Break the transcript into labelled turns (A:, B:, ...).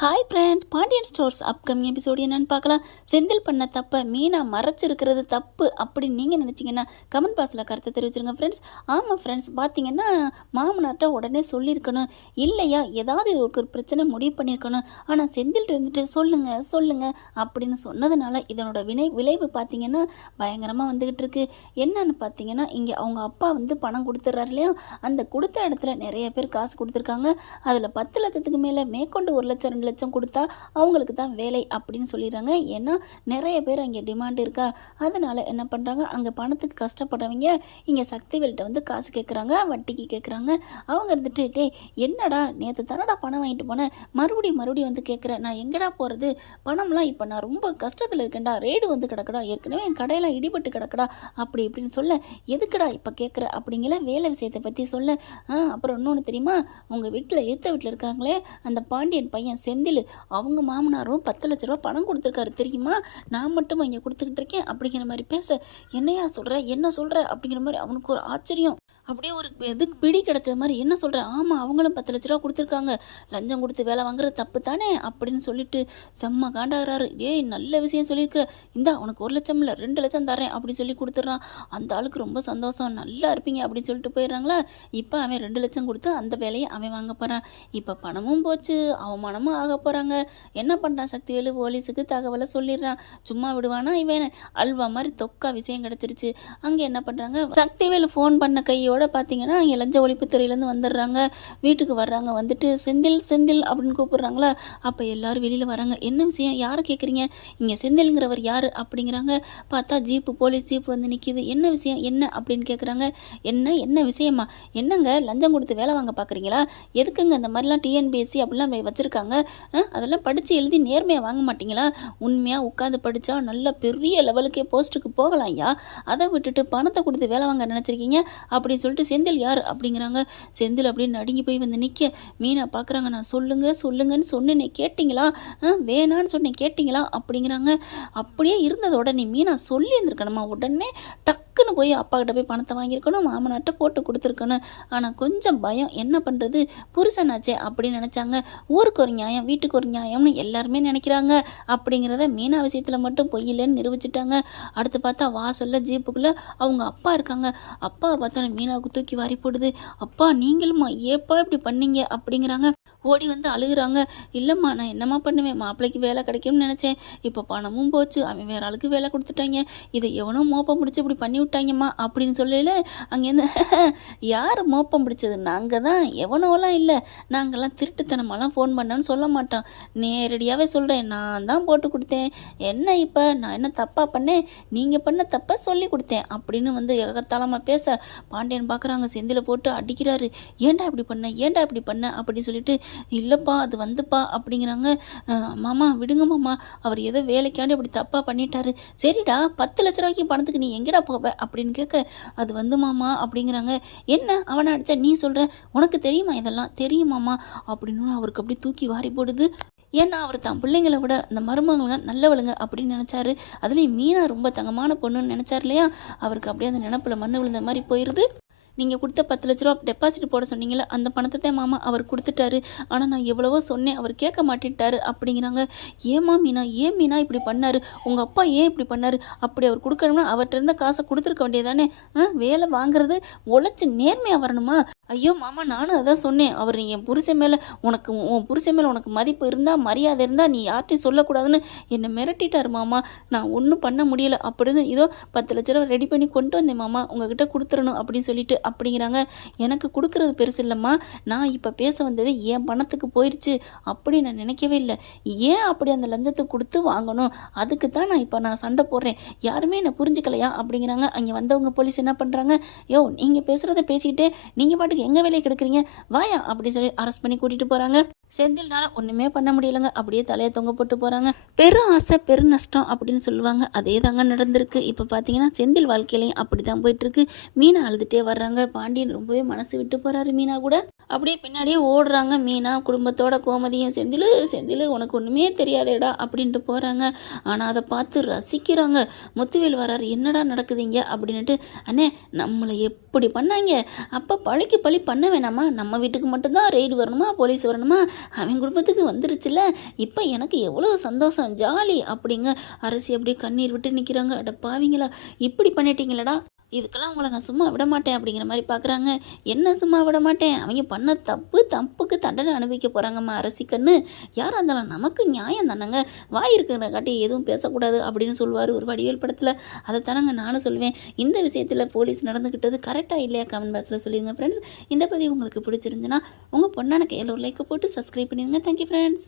A: Hi friends Pandian stores upcoming episode என்னன்னு பார்க்கலாம். செந்தில் பண்ண தப்பை மீனா மறைச்சிருக்கிறது தப்பு அப்படின்னு நீங்கள் நினச்சிங்கன்னா கமெண்ட் பாக்ஸில் கருத்தை தெரிவிச்சிருங்க ஃப்ரெண்ட்ஸ் ஆமாம் ஃப்ரெண்ட்ஸ் பார்த்தீங்கன்னா மாமனார்ட்ட உடனே சொல்லியிருக்கணும். இல்லையா ஏதாவது ஒரு பிரச்சனை முடிவு பண்ணியிருக்கணும். ஆனால் செந்தில் இருந்துட்டு சொல்லுங்கள் சொல்லுங்கள் அப்படின்னு சொன்னதுனால இதனோட வினை விளைவு பார்த்தீங்கன்னா பயங்கரமாக வந்துக்கிட்டு இருக்கு என்னன்னு பார்த்தீங்கன்னா இங்கே அவங்க அப்பா வந்து பணம் கொடுத்துட்றாரு இல்லையா? அந்த கொடுத்த இடத்துல நிறைய பேர் காசு கொடுத்துருக்காங்க. அதில் பத்து லட்சத்துக்கு மேலே மேற்கொண்டு ஒரு லட்சம் ரெண்டு லட்சம் கொடுத்தா அவங்களுக்கு தான் வேலை அப்படின்னு சொல்லிடுறாங்க. ஏன்னா நிறைய பேர் அங்கே டிமாண்ட் இருக்கா? அதனால் என்ன பண்ணுறாங்க அங்கே பணத்துக்கு கஷ்டப்படுறவங்க இங்கே சக்திவேல்கிட்ட வந்து காசு கேட்குறாங்க வட்டிக்கு கேட்குறாங்க அவங்க இருந்துட்டு டே என்னடா நேற்று தானடா பணம் வாங்கிட்டு போனேன். மறுபடியும் மறுபடியும் வந்து கேட்குறேன் நான் எங்கடா போகிறது பணம்லாம் இப்போ நான் ரொம்ப கஷ்டத்தில் இருக்கேன்டா. ரேடு வந்து கிடக்குடா. ஏற்கனவே என் கடையெல்லாம் இடிபட்டு கிடக்குடா. அப்படி இப்படின்னு சொல்ல எதுக்குடா இப்போ கேட்குற அப்படிங்கிற வேலை விஷயத்தை பற்றி சொல்ல. ஆ அப்புறம் இன்னொன்று தெரியுமா? உங்கள் வீட்டில் ஏற்ற வீட்டில் இருக்காங்களே அந்த பாண்டியன் பையன் செந்தில் அவங்க மாமனாரும் பத்து லட்ச ரூபா பணம் கொடுத்துருக்காரு. தெரியுமா? நான் மட்டும் இங்கே கொடுத்துக்கிட்டு இருக்கேன்? அப்படிங்கிற மாதிரி பேச என்னையா சொல்கிற என்ன சொல்கிற அப்படிங்கிற மாதிரி அவனுக்கு ஒரு ஆச்சரியம். அப்படியே ஒரு எதுக்கு பிடி கிடச்ச மாதிரி என்ன சொல்கிறேன் ஆமாம் அவங்களும் பத்து லட்ச ரூபா கொடுத்துருக்காங்க. லஞ்சம் கொடுத்து வேலை வாங்குறது தப்பு தானே? அப்படின்னு சொல்லிட்டு செம்ம காண்டாகிறாரு. ஏய் நல்ல விஷயம் சொல்லியிருக்கிற. இந்தா உனக்கு ஒரு லட்சம் இல்லை ரெண்டு லட்சம் தரேன் அப்படின்னு சொல்லி கொடுத்துட்றான். அந்த ஆளுக்கு ரொம்ப சந்தோஷம். நல்லா இருப்பீங்க அப்படின்னு சொல்லிட்டு போயிடுறாங்களா? இப்போ அவன் ரெண்டு லட்சம் கொடுத்து அந்த வேலையை அவன் வாங்க போகிறான் இப்போ பணமும் போச்சு அவமானமும் ஆக போகிறாங்க என்ன பண்ணுறான் சக்திவேலு போலீஸுக்கு தகவலை சொல்லிடுறான். சும்மா விடுவானா இவன்? அல்வா மாதிரி தொக்கா விஷயம் கிடச்சிருச்சு. அங்கே என்ன பண்ணுறாங்க சக்திவேலு ஃபோன் பண்ண கையோட இதோட பார்த்தீங்கன்னா இங்கே லஞ்ச ஒழிப்புத்துறையிலேருந்து வந்துடுறாங்க வீட்டுக்கு வர்றாங்க. வந்துட்டு செந்தில் செந்தில் அப்படின்னு கூப்பிட்றாங்களா? அப்போ எல்லாரும் வெளியில் வராங்க. என்ன விஷயம்? யாரை கேட்குறீங்க இங்கே செந்தில்ங்கிறவர் யார்? அப்படிங்கிறாங்க. பார்த்தா ஜீப்பு போலீஸ் ஜீப் வந்து நிற்கிது என்ன விஷயம்? என்ன? அப்படின்னு கேட்குறாங்க என்ன? என்ன விஷயமா? என்னங்க? லஞ்சம் கொடுத்து வேலை வாங்க பார்க்குறீங்களா எதுக்குங்க இந்த மாதிரிலாம் டிஎன்பிஎஸ்சி அப்படிலாம் வச்சுருக்காங்க? அதெல்லாம் படித்து எழுதி நேர்மையாக வாங்க மாட்டிங்களா? உண்மையாக உட்காந்து படித்தா நல்ல பெரிய லெவலுக்கே போஸ்ட்டுக்கு போகலாம் ஐயா. அதை விட்டுட்டு பணத்தை கொடுத்து வேலை வாங்க நினச்சிருக்கீங்க? அப்படின்னு சொல்லிட்டு செந்தில் யார் அப்படிங்கிறாங்க. செந்தில் அப்படின்னு நடுங்கி போய் வந்து நிற்க மீனா பார்க்குறாங்க நான் சொல்லுங்க சொல்லுங்கன்னு சொன்னேன். கேட்டிங்களா? ஆ, வேணான்னு சொன்னேன். கேட்டிங்களா? அப்படிங்கிறாங்க. அப்படியே இருந்தது உடனே மீனா சொல்லி இருந்திருக்கணுமா? உடனே டக்குன்னு போய் அப்பா கிட்ட போய் பணத்தை வாங்கியிருக்கணும் மாமனார்கிட்ட போட்டு கொடுத்துருக்கணும். ஆனால் கொஞ்சம் பயம் என்ன பண்ணுறது புருஷனாச்சே அப்படின்னு நினச்சாங்க. ஊருக்கு ஒரு நியாயம் வீட்டுக்கு ஒரு நியாயம்னு எல்லாருமே நினைக்கிறாங்க. அப்படிங்கிறத மீனா விஷயத்தில் மட்டும் பொய்யில்லைன்னு நிரூபிச்சிட்டாங்க. அடுத்து பார்த்தா வாசலில் ஜீப்புக்குள்ளே அவங்க அப்பா இருக்காங்க. அப்பா பார்த்தா மீனாவுக்கு தூக்கி வாரி போடுது. அப்பா நீங்களும்மா ஏப்பா இப்படி பண்ணீங்க? அப்படிங்கிறாங்க. ஓடி வந்து அழுகுறாங்க. இல்லைம்மா நான் என்னம்மா பண்ணுவேன்? மாப்பிள்ளைக்கு வேலை கிடைக்கும்னு நினச்சேன். இப்போ பணமும் போச்சு. அவன் வேற ஆளுக்கு வேலை கொடுத்துட்டாங்க. இதை எவனோ மோப்பம் பிடிச்சி இப்படி பண்ணி விட்டாங்கம்மா அப்படின்னு சொல்லல. அங்கேருந்து யார் மோப்பம் பிடிச்சது? நாங்கள் தான். எவனோலாம் இல்லை. நாங்கள்லாம் திருட்டுத்தனமாலாம் ஃபோன் பண்ணோன்னு சொல்ல மாட்டோம் நேரடியாகவே சொல்கிறேன் நான் தான் போட்டு கொடுத்தேன். என்ன இப்போ? நான் என்ன தப்பாக பண்ணேன்? நீங்கள் பண்ண தப்பை சொல்லி கொடுத்தேன். அப்படின்னு வந்து ஏகத்தாளமாக பேச பாண்டியன் பார்க்குறாங்க செந்தில் போட்டு அடிக்கிறாரு. ஏன்டா இப்படி பண்ண? ஏன்டா இப்படி பண்ண? அப்படின்னு சொல்லிட்டு இல்லைப்பா அது வந்துப்பா அப்படிங்கிறாங்க. மாமா விடுங்க மாமா அவர் ஏதோ வேலைக்காண்டி அப்படி தப்பாக பண்ணிட்டாரு. சரிடா பத்து லட்ச ரூபாய்க்கு பணத்துக்கு நீ எங்கடா போவ? அப்படின்னு கேட்க அது வந்து மாமா அப்படிங்கிறாங்க. என்ன அவனை அடிச்சா நீ சொல்கிற உனக்கு தெரியுமா இதெல்லாம்? தெரியுமாமா அப்படின்னு அவருக்கு அப்படி தூக்கி வாரி போடுது. ஏன்னா அவர் தான் பிள்ளைங்களை விட அந்த மருமகளுங்க நல்லவளுங்க அப்படின்னு நினச்சாரு. அதுலேயும் மீனா ரொம்ப தங்கமான பொண்ணுன்னு நினச்சார் இல்லையா? அவருக்கு அப்படியே அந்த நினப்பில் மண்ணு விழுந்த மாதிரி போயிடுது நீங்கள் கொடுத்த பத்து லட்ச ரூபா டெபாசிட் போட சொன்னீங்களே அந்த பணத்தை தான் மாமா அவர் கொடுத்துட்டாரு. ஆனால் நான் எவ்வளவோ சொன்னேன் அவர் கேட்க மாட்டேன்ட்டாரு அப்படிங்கிறாங்க. ஏமா மீனா? ஏன் மீனா இப்படி பண்ணார்? உங்கள் அப்பா ஏன் இப்படி பண்ணார்? அப்படி அவர் கொடுக்கணும்னா அவர்கிட்ட இருந்த காசை கொடுத்துருக்க வேண்டியதானே ஆ வேலை வாங்குறது உழைச்சி நேர்மையாக வரணுமா? ஐயோ மாமா நானும் அதான் சொன்னேன். அவர் என் புருஷன் மேலே உனக்கு உன் புருஷன் மேலே உனக்கு மதிப்பு இருந்தால் மரியாதை இருந்தால் நீ யார்ட்டையும் சொல்லக்கூடாதுன்னு என்னை மிரட்டிட்டாரு மாமா. நான் ஒன்றும் பண்ண முடியல. அப்படின்னு இதோ பத்து லட்ச ரூபா ரெடி பண்ணி கொண்டு வந்தேன் மாமா. உங்ககிட்ட கொடுத்துடணும் அப்படின்னு சொல்லிட்டு அப்படிங்கிறாங்க. எனக்கு கொடுக்கறது பெருசு இல்லைம்மா. நான் இப்போ பேச வந்தது என் பணத்துக்கு போயிடுச்சு அப்படி நான் நினைக்கவே இல்லை. ஏன் அப்படி அந்த லஞ்சத்தை கொடுத்து வாங்கணும்? அதுக்கு தான் நான் இப்போ நான் சண்டை போடுறேன். யாருமே என்னை புரிஞ்சுக்கலையா? அப்படிங்கிறாங்க. அங்கே வந்தவங்க போலீஸ் என்ன பண்ணுறாங்க யோ நீங்கள் பேசுகிறத பேசிக்கிட்டே நீங்கள் பாட்டு பாட்டுக்கு எங்கே வேலையை கெடுக்குறீங்க? வாயா அப்படி சொல்லி அரெஸ்ட் பண்ணி கூட்டிகிட்டு போகிறாங்க செந்தில்னால ஒன்றுமே பண்ண முடியலங்க. அப்படியே தலையை தொங்க போட்டு போகிறாங்க பெரும் ஆசை பெரும் நஷ்டம் அப்படின்னு சொல்லுவாங்க. அதே தாங்க நடந்திருக்கு. இப்போ பார்த்தீங்கன்னா செந்தில் வாழ்க்கையிலையும் அப்படி தான் போயிட்டுருக்கு. மீனா அழுதுகிட்டே வர்றாங்க. பாண்டியன் ரொம்பவே மனசு விட்டு போகிறாரு மீனா கூட. அப்படியே பின்னாடியே ஓடுறாங்க. மீனா குடும்பத்தோட கோமதியும் செந்தில் செந்தில் உனக்கு ஒன்றுமே தெரியாதேடா அப்படின்ட்டு போகிறாங்க ஆனால் அதை பார்த்து ரசிக்கிறாங்க. முத்துவேல் வராரு என்னடா நடக்குதுங்க? அப்படின்ட்டு அண்ணே நம்மளை எப்படி பண்ணாங்க? அப்போ பழிக்கு பழி பண்ண வேணாமா? நம்ம வீட்டுக்கு மட்டும்தான் ரெய்டு வரணுமா? போலீஸ் வரணுமா? அவன் குடும்பத்துக்கு வந்துருச்சுல. இப்போ எனக்கு எவ்வளோ சந்தோஷம். ஜாலி. அப்படிங்க. அரசி அப்படியே கண்ணீர் விட்டு நிற்கிறாங்க அட பாவிங்களா. இப்படி பண்ணிட்டீங்களடா. இதுக்கெல்லாம் அவங்கள நான் சும்மா விட மாட்டேன் அப்படிங்கிற மாதிரி பார்க்குறாங்க. என்ன சும்மா விட மாட்டேன் அவங்க பண்ண தப்பு தப்புக்கு தண்டனை அனுபவிக்க போகிறாங்கம்மா அரசிக்கன்னு யாராக இருந்தாலும் நமக்கு நியாயம் தானங்க. வாய் இருக்கிற காட்டி எதுவும் பேசக்கூடாது அப்படின்னு சொல்லுவார் ஒரு வடிவேல் படத்தில். அதை தானங்க நானும் சொல்லுவேன். இந்த விஷயத்தில் போலீஸ் நடந்துக்கிட்டது கரெக்டாக இல்லையா கமெண்ட் பாக்ஸில் சொல்லிடுங்க ஃப்ரெண்ட்ஸ் இந்த பதிவு உங்களுக்கு பிடிச்சிருந்துன்னா உங்கள் பொண்ணான கையில் ஒரு லைக்கை போட்டு சப்ஸ்கிரைப் பண்ணிடுங்க. Thank you friends